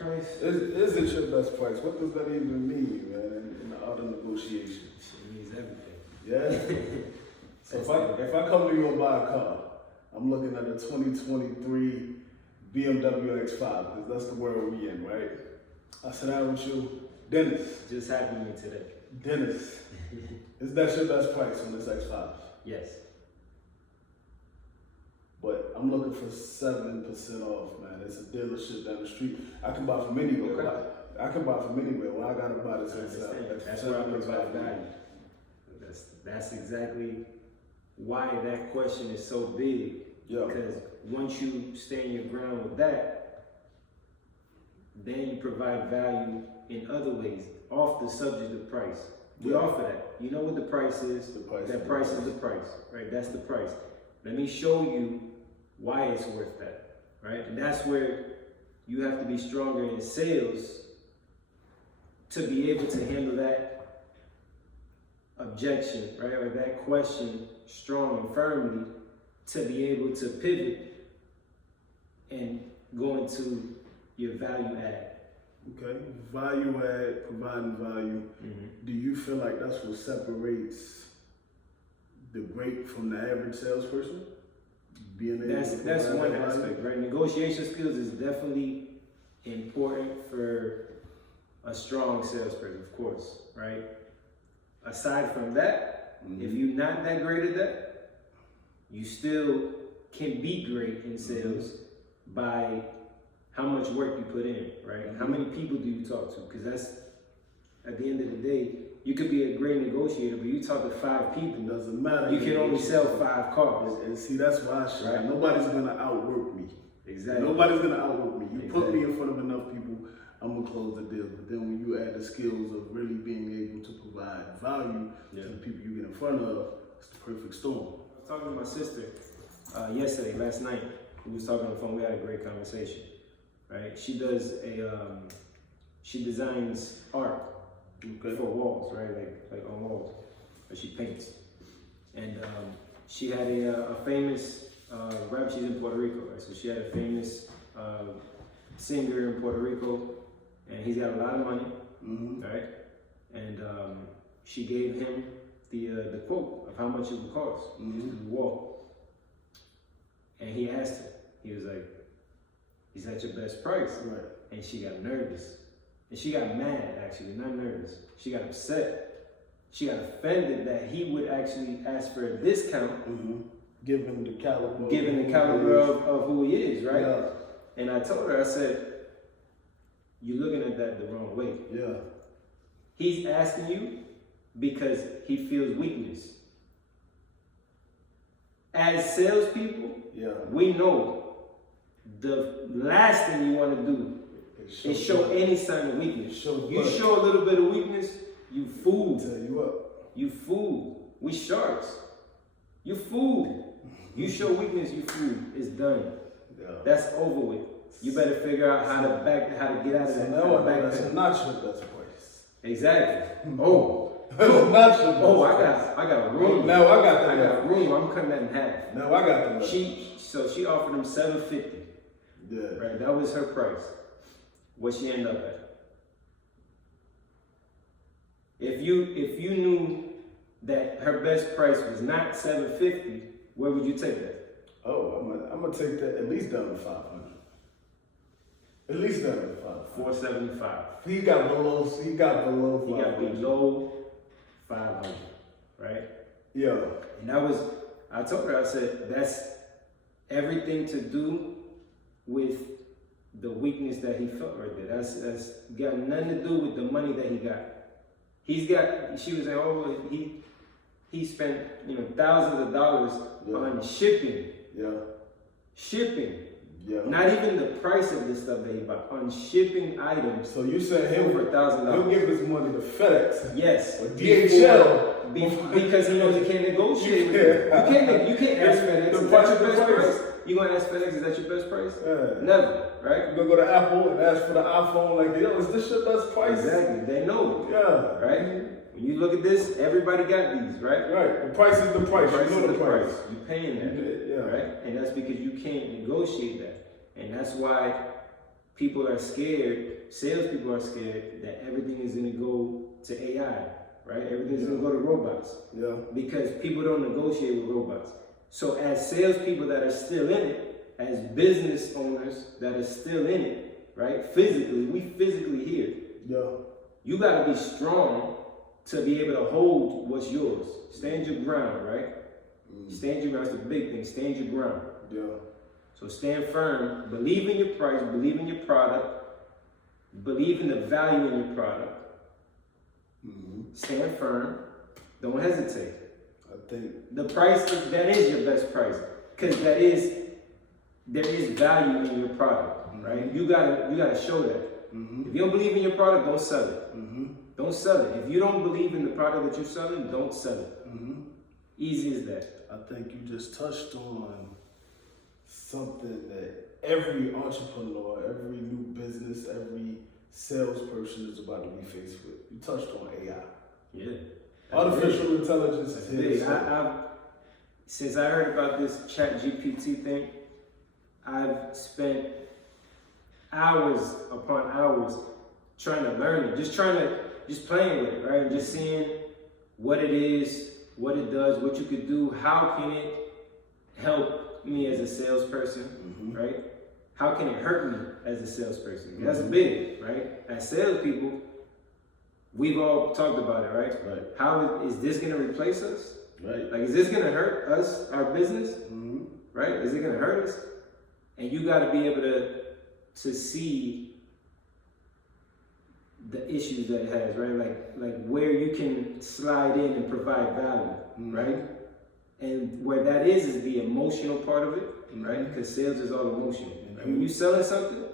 price? Is it your best price? What does that even mean, man, in the art of negotiation? It means everything. Yeah? So if I come to you and buy a car, I'm looking at a 2023 BMW X5, because that's the world we in, right? I sit down with you, Dennis. Just happened to me today. Dennis, is that your best price on this X5? Yes. But I'm looking for 7% off, man. It's a dealership down the street. I can buy from anywhere. Okay. I can buy from anywhere. Why I gotta buy this X5? That's where I provide value. That's exactly why that question is so big. Yeah. Because once you stand your ground with that, then you provide value in other ways, off the subject of price. We offer that. You know what the price is? The price. That price is the price, right? That's the price. Let me show you why it's worth that, right? And that's where you have to be stronger in sales to be able to handle that objection, right? Or that question strong and firmly to be able to pivot and go into your value add. Okay. Value add, providing value. Mm-hmm. Do you feel like that's what separates the great from the average salesperson? Being able That's to provide one that value? aspect, right? Negotiation skills is definitely important for a strong salesperson, of course, right? Aside from that, if you're not that great at that, you still can be great in sales by how much work you put in, right? How many people do you talk to? Because that's, at the end of the day, you could be a great negotiator, but you talk to 5 people, It doesn't matter. you can only sell 5 cars. And see, that's why I shine. Right. Nobody's gonna outwork me. Exactly. Nobody's gonna outwork me. You put me Exactly. in front of enough people, I'm gonna close the deal. But then when you add the skills of really being able to provide value to the people you get in front of, it's the perfect storm. I was talking to my sister yesterday, last night. We was talking on the phone. We had a great conversation. Right? She does she designs art for walls, right? Like on walls. Or she paints. And she had a famous rapper. She's in Puerto Rico, right? So she had a famous singer in Puerto Rico, and he's got a lot of money, right? And she gave him the quote of how much it would cost to do the wall. And he asked her, he was like, "Is that your best price?" Right. And she got nervous. And she got mad, actually, not nervous. She got upset. She got offended that he would actually ask for a discount, Given the caliber of who he is, right? Yeah. And I told her, I said, "You're looking at that the wrong way. Yeah. He's asking you because he feels weakness. As salespeople, we know the last thing you want to do is show any sign of weakness. You show a little bit of weakness, you fool. Tell you up. You fool. We sharks. You fool. You show weakness, you fool. It's done. Yeah. That's over with. You better figure out how to get out of that. Now I know that's not your best price. Exactly. Oh. That's not your best Oh, price. I got a room. Now I got I the got a room. I'm cutting that in half. Now I got the She offered him $750. Yeah. Right, that was her price. What she ended up at? If you knew that her best price was not $750, where would you take that? Oh, I'm gonna take that at least down to 500. At least down to 500. $475. He got below 500. He got below 500, right? Yeah. And I told her, I said, that's everything to do with the weakness that he felt right there. That's got nothing to do with the money that he got. She was saying, oh, he spent, thousands of dollars on shipping. Yeah. Shipping. Yeah. Not even the price of this stuff that he bought, on shipping items. So you said over $1,000. He'll give his money to FedEx. Yes. Or DHL. Because he knows he can't negotiate with you. You can't ask FedEx, is that your best price? You gonna ask FedEx, is that your best price? Yeah. Never, right? You're gonna go to Apple and ask for the iPhone like, yo, is this your best price? Exactly, they know. Yeah. Right? When you look at this, everybody got these, right? Right. The price is the price. The price you know is the price. You're paying that, Yeah. right? And that's because you can't negotiate that. And that's why people are scared, salespeople are scared that everything is gonna go to AI, right? Everything's gonna go to robots. Yeah. Because people don't negotiate with robots. So as salespeople that are still in it, as business owners that are still in it, right? Physically, we physically here. Yeah. You gotta be strong to be able to hold what's yours. Stand your ground, right? Stand your ground, that's the big thing, stand your ground. Yeah. So stand firm, believe in your price, believe in your product, believe in the value in your product. Stand firm, don't hesitate. I think The price, that is your best price. Because there is value in your product, right? You gotta show that. If you don't believe in your product, don't sell it. Don't sell it. If you don't believe in the product that you're selling, don't sell it. Easy as that. I think you just touched on something that every entrepreneur, every new business, every salesperson is about to be faced with. You touched on AI. Yeah. Artificial intelligence is here to Big. stay. Since I heard about this ChatGPT thing, I've spent hours upon hours trying to learn it, just playing with it, right? And just seeing what it is, what it does, what you could do, how can it help me as a salesperson, right? How can it hurt me as a salesperson? That's big, right? As salespeople, we've all talked about it, right? Right. How is this gonna replace us? Right. Like, is this gonna hurt us, our business? Right? Is it gonna hurt us? And you gotta be able to see the issues that it has, right? Like where you can slide in and provide value, right? And where that is the emotional part of it, right? Because sales is all emotional. Like, when you selling something,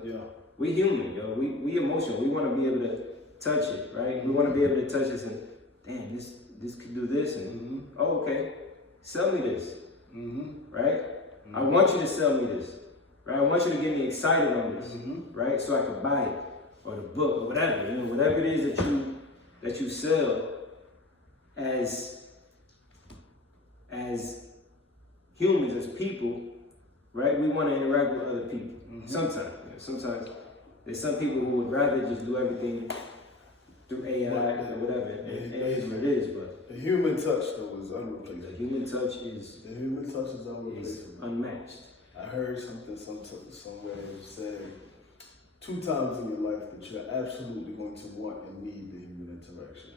we human, yo. We emotional. We want to be able to touch it, right? We want to be able to touch this and, damn, this could do this, and oh, okay, sell me this, right? I want you to sell me this, right? I want you to get me excited on this, right? So I can buy it, or the book, or whatever, whatever it is that you sell as humans, as people, right? We want to interact with other people. Sometimes there's some people who would rather just do everything through AI or whatever. It is what it is, but the human touch though is unreplaceable. the human touch is unreplaceable. unmatched. I heard something somewhere that said 2 times in your life that you're absolutely going to want and need the human interaction.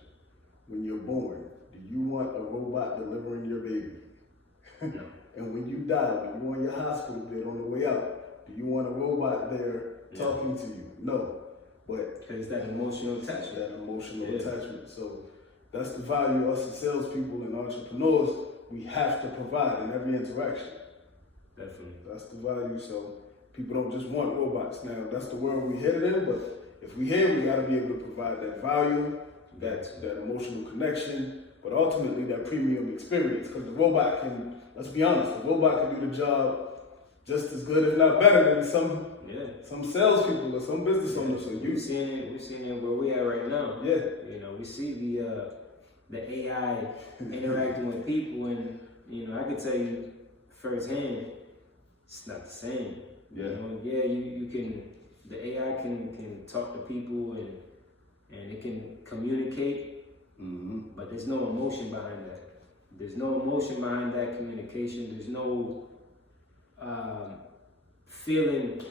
When you're born, do you want a robot delivering your baby? No. And when you die, when you're on your hospital bed on the way out, do you want a robot there talking to you? No. But Because that emotional attachment. that emotional attachment. So that's the value us as salespeople and entrepreneurs, we have to provide in every interaction. Definitely. That's the value. So people don't just want robots. Now that's the world we headed in, but if we here, we gotta be able to provide that value, that emotional connection, but ultimately that premium experience. Because the robot can, let's be honest, the robot can do the job just as good, if not better, than some salespeople or some business owners. So we're seeing it where we are right now. Yeah. We see the AI interacting with people, and I can tell you firsthand, it's not the same. Yeah. You can, the AI can talk to people and it can communicate, but there's no emotion behind that. There's no emotion behind that communication. There's no feeling,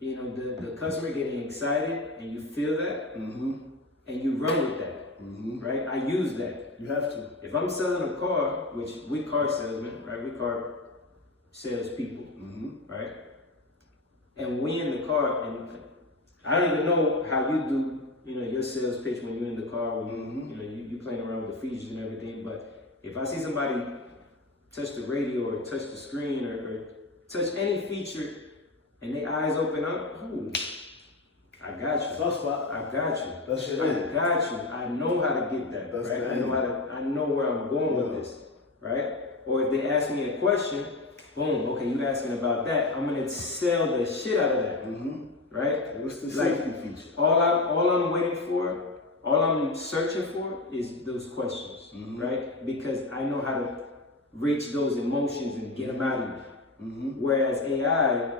the customer getting excited, and you feel that, and you run with that, right? I use that. You have to. If I'm selling a car, which we car salesmen, right? We car salespeople, right? And we in the car, and I don't even know how you do, your sales pitch when you're in the car, when you playing around with the features and everything. But if I see somebody touch the radio or touch the screen or touch any feature, and their eyes open up, ooh, I got you. Soft spot. I got you. That's your I got you. I know how to get that. That's right? the I know where I'm going with this, right? Or if they ask me a question, boom, okay, you asking about that, I'm gonna sell the shit out of that, right? What's the safety feature? All I'm waiting for, all I'm searching for is those questions, right? Because I know how to reach those emotions and get them out of me. Whereas AI,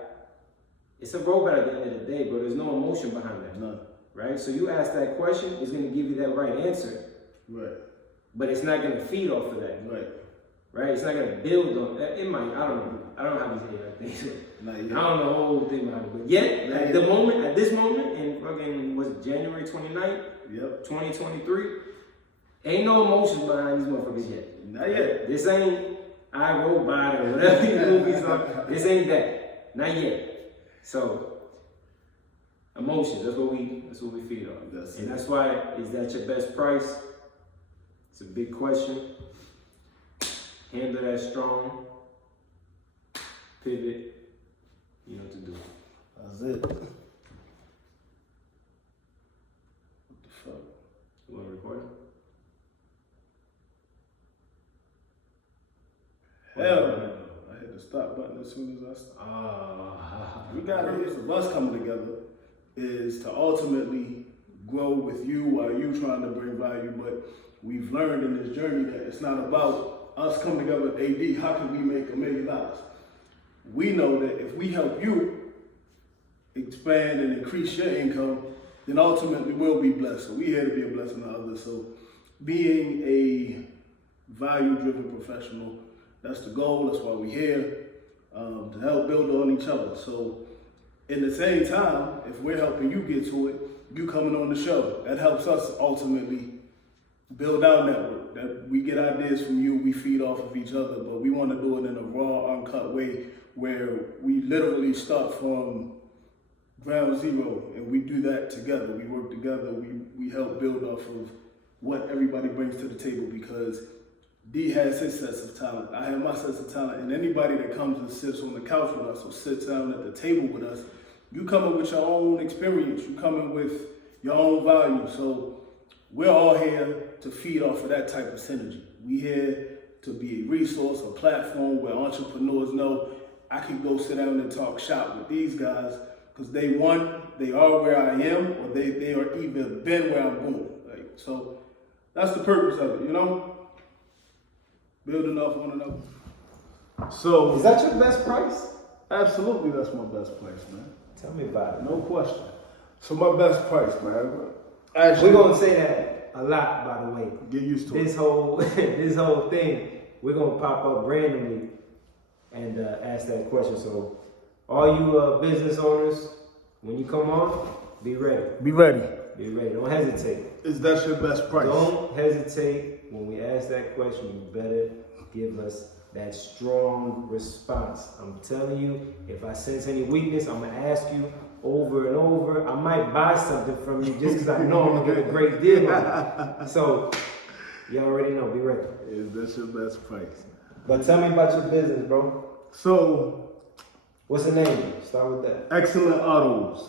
it's a robot at the end of the day, but there's no emotion emotion behind that. None. Right? So you ask that question, it's gonna give you that right answer. Right. But it's not gonna feed off of that. Right. Right? It's not gonna build on it might, I don't know. I don't know how these AI things work. Not I yet. don't know the whole thing behind it. But yet, at this moment, in fucking was it January 29th, Yep. 2023, ain't no emotions behind these motherfuckers yet. Not yet. This ain't I Robot or whatever these movies are. This ain't that. Not yet. So emotions, that's what we feed on. That's why, is that your best price? It's a big question. Handle that strong. Pivot. You know what to do. That's it. What the fuck? You wanna record it? Hell no. I hit the stop button as soon as I stopped. We got it. It's us coming together is to ultimately grow with you while you trying to bring value. But we've learned in this journey that it's not about us coming together with AD. How can we make $1 million? We know that if we help you expand and increase your income, then ultimately we'll be blessed. So we're here to be a blessing to others. So being a value-driven professional, that's the goal. That's why we're here, to help build on each other. So in the same time, if we're helping you get to it, you coming on the show, that helps us ultimately build our network. That we get ideas from you, we feed off of each other, but we want to do it in a raw, uncut way where we literally start from ground zero, and we do that together. We work together. We help build off of what everybody brings to the table, because D has his sense of talent. I have my sense of talent, and anybody that comes and sits on the couch with us or sits down at the table with us, you coming with your own experience. You coming with your own value. So we're all here to feed off of that type of synergy. We here to be a resource, a platform where entrepreneurs know I can go sit down and talk shop with these guys because they are where I am, or they are even been where I'm going. Like, so that's the purpose of it, you know? Building off one another. So Is that your best price? absolutely, that's my best price, man. Tell me about it. No question. So my best price, man. Actually, We're gonna say that a lot, by the way. get used to This it. whole this whole thing, we're gonna pop up randomly and ask that question. So, all you business owners, when you come on, be ready. Be ready. Be ready. Don't hesitate. Is that your best price? Don't hesitate when we ask that question. You better give us that strong response. I'm telling you, if I sense any weakness, I'm gonna ask you over and over. I might buy something from you just because I know I'm gonna get a great deal on it. So, you already know. Be ready. Is that your best price? But tell me about your business, bro. So, What's the name? Start with that. Excellent Autos.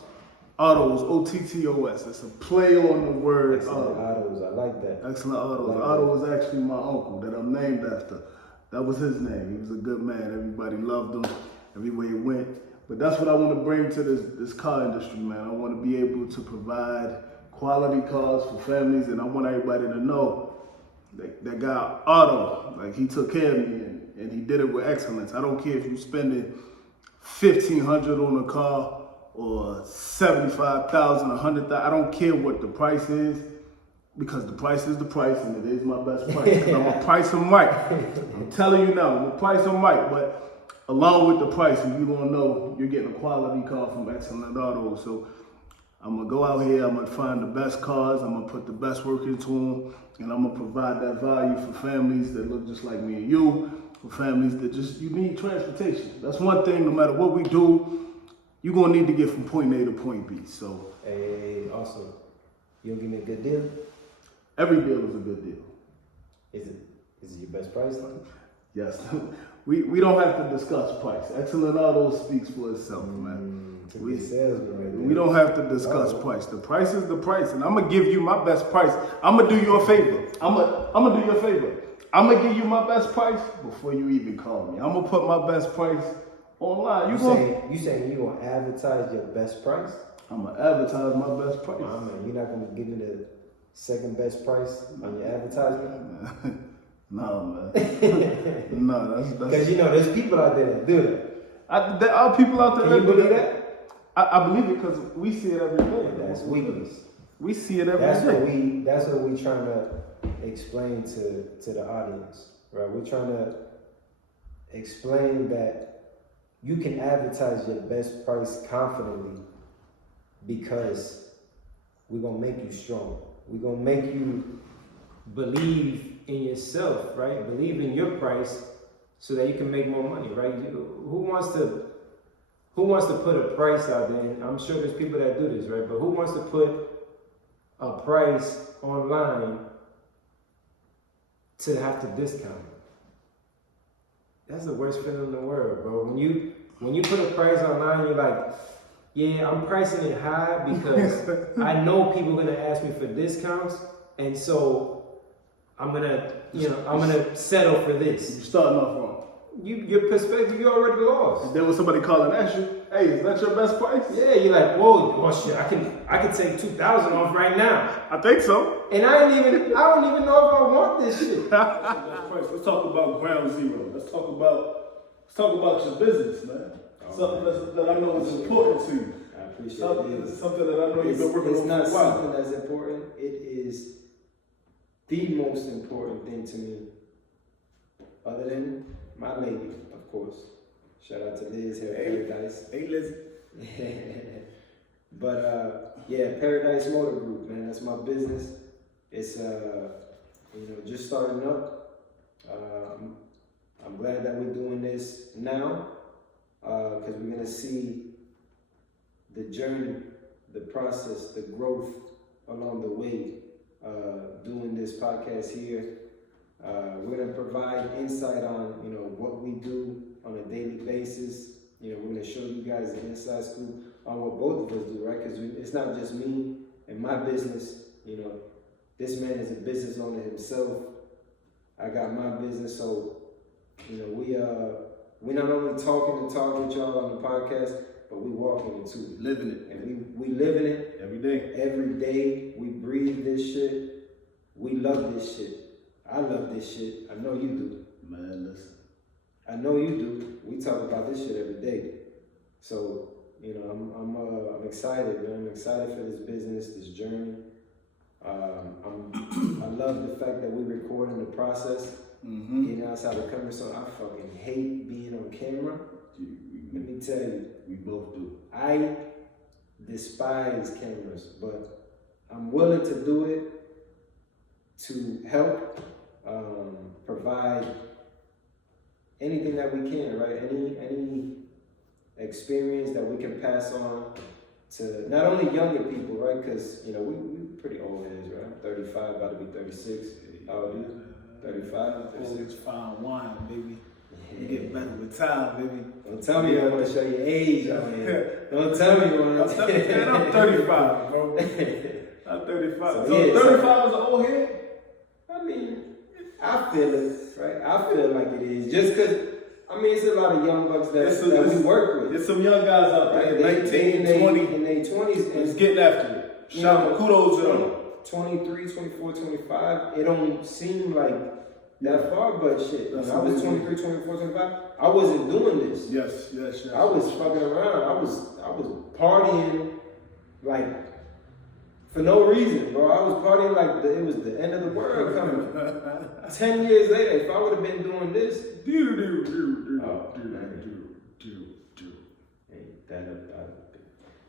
Autos, O-T-T-O-S. It's a play on the word Excellent Autos. I like that. Excellent Autos. Like Otto was actually my uncle that I'm named after. That was his name. He was a good man. Everybody loved him everywhere he went. But that's what I want to bring to this car industry, man. I want to be able to provide quality cars for families, and I want everybody to know that guy Otto, like, he took care of me, and he did it with excellence. I don't care if you're spending $1,500 on a car or $75,000, $100,000. I don't care what the price is, because the price is the price, and it is my best price. 'Cause I'm gonna price them right. I'm telling you now, I'm gonna price them right. But along with the price, you're gonna know you're getting a quality car from Excellent Auto. So I'm gonna go out here, I'm gonna find the best cars, I'm gonna put the best work into them, and I'm gonna provide that value for families that look just like me and you, for families that you need transportation. That's one thing, no matter what we do, you're gonna need to get from point A to point B. So Hey, awesome. You gonna give me a good deal? every deal is a good deal. Is it your best price? Yes. We don't have to discuss price. Excellent Auto speaks for itself, man. We salesman right there. We don't have to discuss price. The price is the price, and I'm gonna give you my best price. I'm gonna do you a favor. I'm gonna do you a favor. I'm gonna give you my best price before you even call me. I'm gonna put my best price online. You saying you gonna advertise your best price? I'm gonna advertise my best price. Nah, man, you're not gonna give me the second best price on your advertisement? No, man. No, that's Because you know there's people out there that do that. there are people out there Can you that do believe that. that? I believe it because we see it every day. That's weakness. We see it every That's day. what we trying to explain to the audience, right? We're trying to explain that you can advertise your best price confidently because we're gonna make you strong. We're gonna make you Believe in yourself, right? Believe in your price so that you can make more money, right? Who wants to put a price out there? And I'm sure there's people that do this, right? But who wants to put a price online to have to discount it? That's the worst feeling in the world, bro. When you put a price online, you're like, yeah, I'm pricing it high because I know people are gonna ask me for discounts, and so I'm gonna settle for this. You're starting off wrong. Your perspective, you already lost. And then when somebody calling and ask you, hey, is that your best price? Yeah, you're like, whoa, well, shit, I can take 2,000 off right now, I think so. and I don't even know if I want this shit. Let's talk about ground zero. Let's talk about your business, man. Something that I know is important to you. I appreciate Something that I know you've been working on It's not for a while. something that's important. It is the most important thing to me, other than my lady, of course. Shout out to Liz here at Paradise. Hey, Liz. But yeah, Paradise Motor Group, man, that's my business. It's just starting up. I'm glad that we're doing this now, because we're gonna see the journey, the process, the growth along the way. Doing this podcast here, we're gonna provide insight on what we do on a daily basis. We're gonna show you guys the inside scoop on what both of us do, right? Because it's not just me and my business. This man is a business owner himself. I got my business, so we not only talking to talk with y'all on the podcast, but we walking into it, Living it. and we living it Every day. every day. We breathe this shit. We love this shit. I love this shit. I know you do. Man, listen. I know you do. We talk about this shit every day. So, I'm excited, man. I'm excited for this business, this journey. I love the fact that we're recording the process, getting outside the comfort zone. I fucking hate being on camera. Let me tell you. We both do. I despise cameras, but I'm willing to do it to help provide anything that we can, right? Any experience that we can pass on to not only younger people, right? Because we pretty old age, right? I'm 35, about to be 36. How old are you? 35, 36. Fine wine, baby. You get better with time, baby. Don't tell me you want to show your age on here. Don't tell me you want to. Man, I'm 35, bro. I'm 35. So, So yeah, 35 is an old head? I mean, I feel it, right? I feel like it is. Just because, it's a lot of young bucks that we work with. There's some young guys out there, Right? 19, 20, in their 20s. who's getting after it. Shout out, kudos to them. 23, 24, 25. It don't seem like that far, but shit. When I was 23, 24, 25, I wasn't doing this. Yes. I was fucking around. I was partying like for no reason, bro. I was partying like it was the end of the world coming. 10 years later, if I would have been doing this, ain't that about it.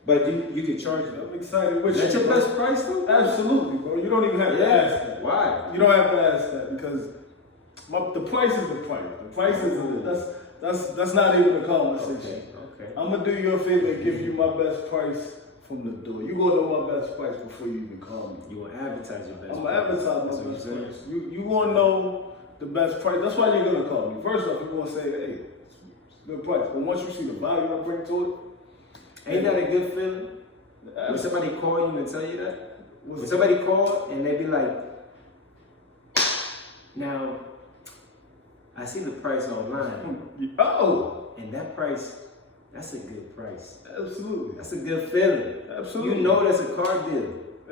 But you could charge them. I'm excited. Is that your best price though? Absolutely, bro. You don't even have to ask that. Why? You don't have to ask that because the price is the price. The price is that's not even a conversation. Okay. I'm gonna do you a favor and give you my best price from the door. You gonna know my best price before you even call me. You want to advertise your best I'm price. gonna advertise That's my what best you're saying? price. You gonna know the best price. That's why you're gonna call me. First off, you're gonna say, hey, it's a good price. But once you see the value I bring to it, Ain't that a good feeling? When somebody call you and tell you that? When somebody call and they be like, now, I see the price online. Oh! And that price, that's a good price. Absolutely. That's a good feeling. Absolutely. You know that's a car deal.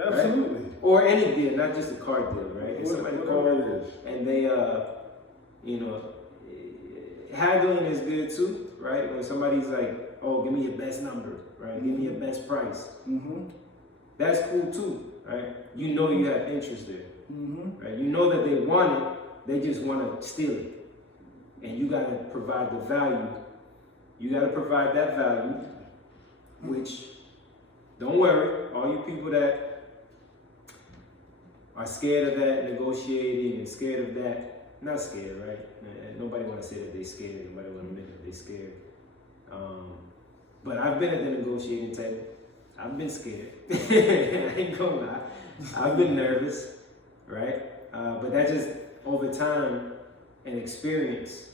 Absolutely. Right? Or any deal, not just a car deal, right? If somebody Whatever calls it is. and they, haggling is good too, right? When somebody's like, oh, give me your best number, right? Give me your best price. Mm-hmm. That's cool too, right? You know you have interest there, Mm-hmm. right? You know that they want it, they just want to steal it. And you got to provide the value. You got to provide that value, which, don't worry, all you people that are scared of that negotiating and scared of that, not scared, right? Nobody want to say that they're scared. Nobody want to admit that they're scared. But I've been at the negotiating table. I've been scared. I ain't gonna lie. I've been nervous, right? But that just, over time and experience,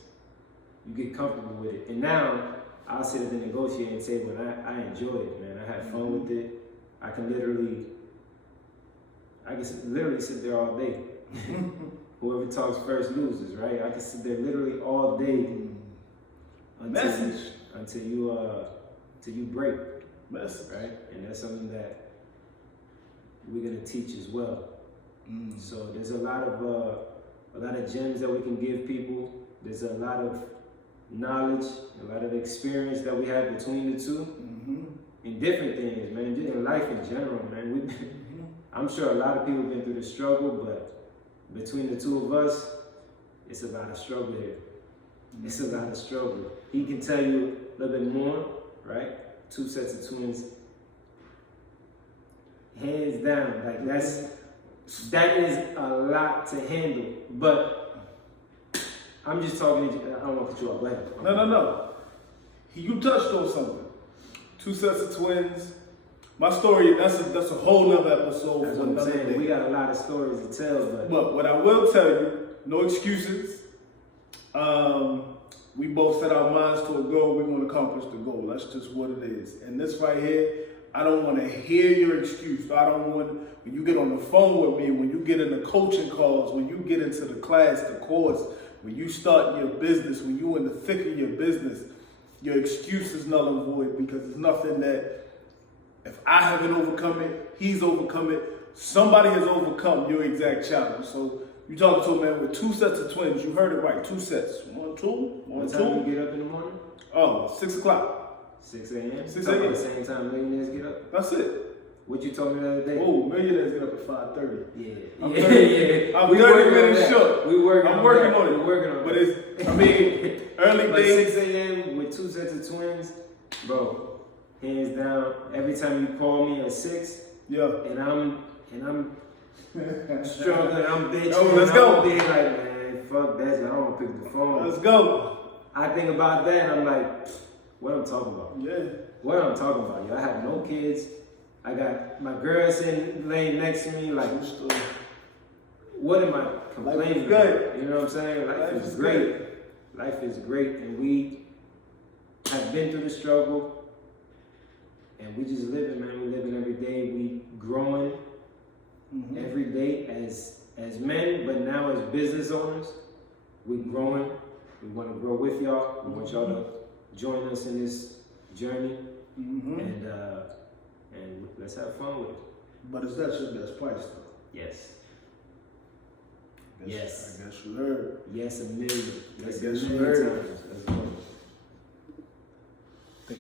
you get comfortable with it. And now, I'll sit at the negotiating table and I enjoy it, man. I have fun with it. I can literally sit there all day. Whoever talks first loses, right? I can sit there literally all day until you break, Message. right? And that's something that we're gonna teach as well. So there's a lot of gems that we can give people. There's a lot of knowledge, a lot of experience that we have between the two in different things, man. Just in life in general, man. I'm sure a lot of people have been through the struggle, but between the two of us, it's a lot of struggle here. It's a lot of struggle. He can tell you a little bit more, right? 2 sets of twins, hands down. Like that is a lot to handle. But I'm just talking. I don't want to cut you off. Go ahead. No. You touched on something. 2 sets of twins. My story, that's a whole nother episode. That's for what I'm another saying. day. We got a lot of stories to tell, But what I will tell you, no excuses. We both set our minds to a goal. We're going to accomplish the goal. That's just what it is. And this right here, I don't want to hear your excuse. I don't want, when you get on the phone with me, when you get in the coaching calls, when you get into the class, the course, when you start your business, when you're in the thick of your business, your excuse is null and void, because it's nothing that, if I haven't overcome it, he's overcome it. Somebody has overcome your exact challenge. So you talking to a man with 2 sets of twins. You heard it right. 2 sets. 1, 2, 1, 2. What time you get up in the morning? Oh, 6 o'clock. 6 a.m. 6 Talking a.m. about the same time millionaires get up. That's it. What you told me the other day? Oh, millionaires get up at 5:30. Yeah. I'm yeah, 30 yeah. I'm We 30 working on minutes that. short. We working I'm on working that. on it. We're working on But that. it's, I mean, early But days. 6 a.m. with 2 sets of twins, bro, hands down. Every time you call me at 6, Yeah. and I'm struggling, I'm bitching. Oh, let's go. I'm be like, man, fuck that. I don't want to pick the phone. Let's go. I think about that, and I'm like, what I'm talking about? Yeah. What I'm talking about, yo. I have no kids. I got my girl sitting laying next to me. Like, what am I complaining Life is about? good. You know what I'm saying? Life Life is is great. good. Life is great, and we have been through the struggle, and we just living, man. We living every day. We growing every day as men, but now as business owners, we growing. We want to grow with y'all. We want y'all to join us in this journey, and let's have fun with it. But is that your best price, though? Yes. I Yes. guess you heard. Yes, a million. I Yes, guess a you million heard. times. Let's go.